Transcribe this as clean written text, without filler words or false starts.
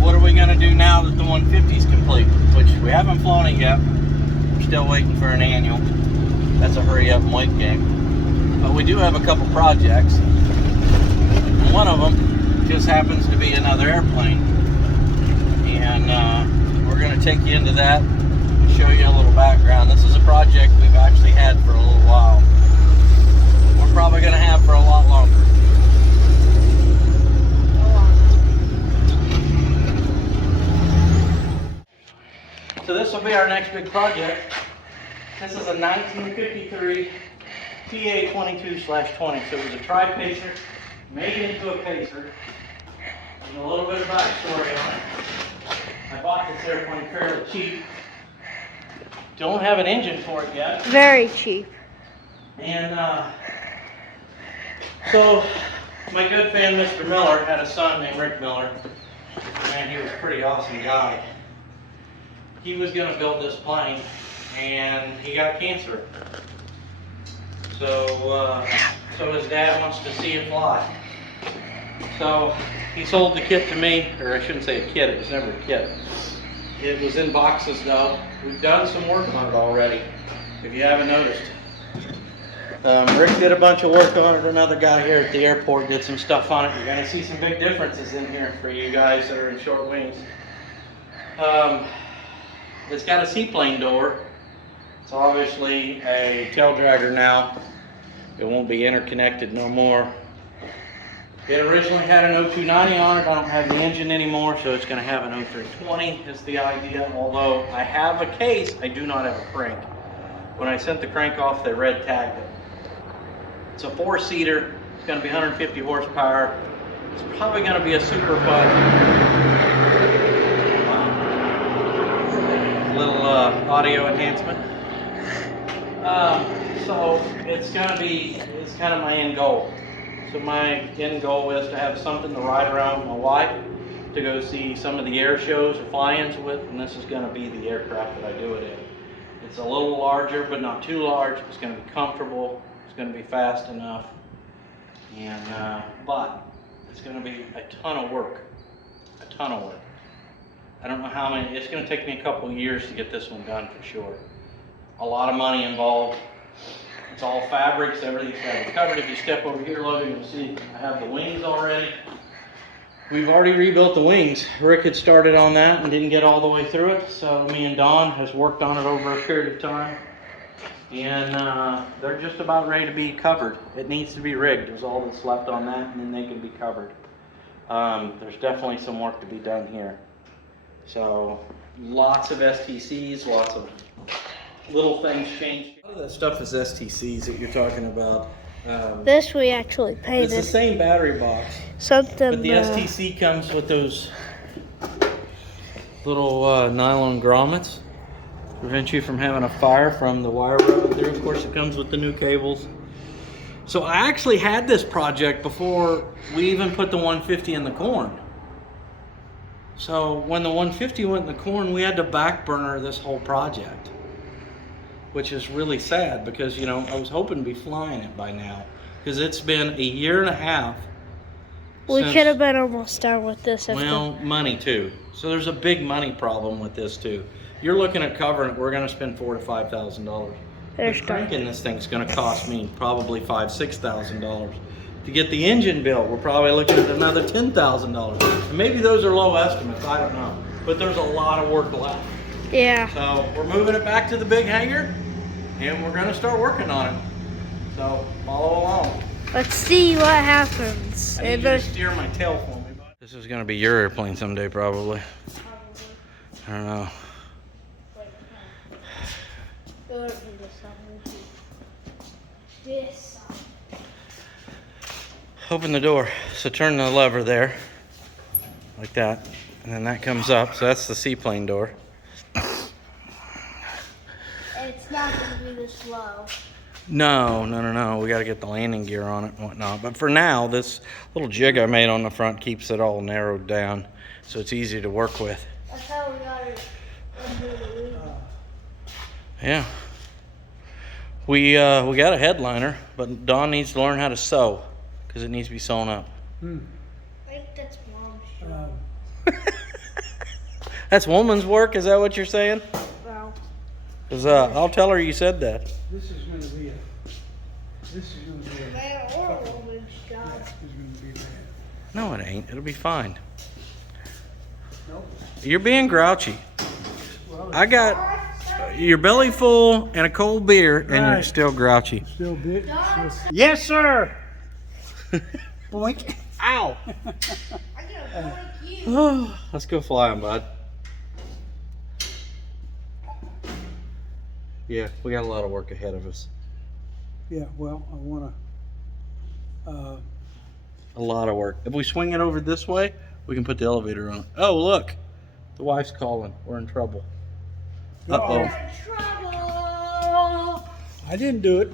what are we going to do now that the 150 is complete? Which we haven't flown it yet. We're still waiting for an annual. That's a hurry up and wait game. But we do have a couple projects. And one of them just happens to be another airplane. And we're going to take you into that and show you a little background. This is a project we've actually had for a little while. We're probably going to have for a lot longer. So this will be our next big project. This is a 1953 TA-22/20. So it was a tri-pacer, made into a pacer. And a little bit of backstory on it. I bought this airplane fairly cheap. Don't have an engine for it yet. Very cheap. And so my good friend Mr. Miller had a son named Rick Miller. Man, he was a pretty awesome guy. He was going to build this plane, and he got cancer. So his dad wants to see it fly. So he sold the kit to me, or I shouldn't say a kit, it was never a kit. It was in boxes though. We've done some work on it already, if you haven't noticed. Rick did a bunch of work on it. Another guy here at the airport did some stuff on it. You're going to see some big differences in here for you guys that are in short wings. It's got a seaplane door. It's obviously a tail dragger now. It won't be interconnected no more. It originally had an 0290 on it. I don't have the engine anymore, so it's going to have an 0320 is the idea. Although I have a case, I do not have a crank. When I sent the crank off, they red tagged it. It's a 4-seater. It's going to be 150 horsepower. It's probably going to be a super fun little audio enhancement. So it's kind of my end goal. So my end goal is to have something to ride around with my wife, to go see some of the air shows or fly-ins with, and this is going to be the aircraft that I do it in. It's a little larger, but not too large. It's going to be comfortable. It's going to be fast enough, and but it's going to be a ton of work. A ton of work. I don't know how many. It's going to take me a couple of years to get this one done for sure. A lot of money involved. It's all fabrics. Everything's got to be covered. If you step over here, Logan, you'll see I have the wings already. We've already rebuilt the wings. Rick had started on that and didn't get all the way through it. So me and Don has worked on it over a period of time. And they're just about ready to be covered. It needs to be rigged. There's all that's left on that, and then they can be covered. There's definitely some work to be done here. So lots of STCs, lots of little things changed. A lot of that stuff is STCs that you're talking about. This we actually painted. It's the same battery box. Something. But the STC comes with those little nylon grommets to prevent you from having a fire from the wire running through. Of course, it comes with the new cables. So I actually had this project before we even put the 150 in the corn. So when the 150 went in the corn, we had to back burner this whole project, which is really sad because, you know, I was hoping to be flying it by now because it's been a year and a half. We could have been almost done with this. Well, money too. So there's a big money problem with this too. You're looking at covering it. We're going to spend $4,000 to $5,000. Cranking this thing's going to cost me probably $5,000 to $6,000. To get the engine built, we're probably looking at another $10,000. And maybe those are low estimates, I don't know. But there's a lot of work left. Yeah. So we're moving it back to the big hangar, and we're going to start working on it. So follow along. Let's see what happens. I need you to steer my tail for me, bud. This is going to be your airplane someday, probably. I don't know. This. Open the door. So turn the lever there, like that, and then that comes up. So that's the seaplane door. It's not going to be this low. No. We got to get the landing gear on it and whatnot. But for now, this little jig I made on the front keeps it all narrowed down, so it's easy to work with. That's how we got it under the wheel. Yeah. We got a headliner, but Dawn needs to learn how to sew because it needs to be sewn up. I think that's Mom's job. That's woman's work. Is that what you're saying? Well, Cause I'll tell her you said that. This is going to be a. This is going to be a. man or a woman's job. This is going to be bad. No, it ain't. It'll be fine. Nope. You're being grouchy. Well, I got your belly full and a cold beer, and you're Right. still grouchy. still big. Yes, sir. Boink. Ow. I gotta break you. Let's go flying, bud. Yeah, we got a lot of work ahead of us. Yeah. Well, I want to. A lot of work. If we swing it over this way, we can put the elevator on. Oh, look. The wife's calling. We're in trouble. Uh-oh. Trouble. I didn't do it.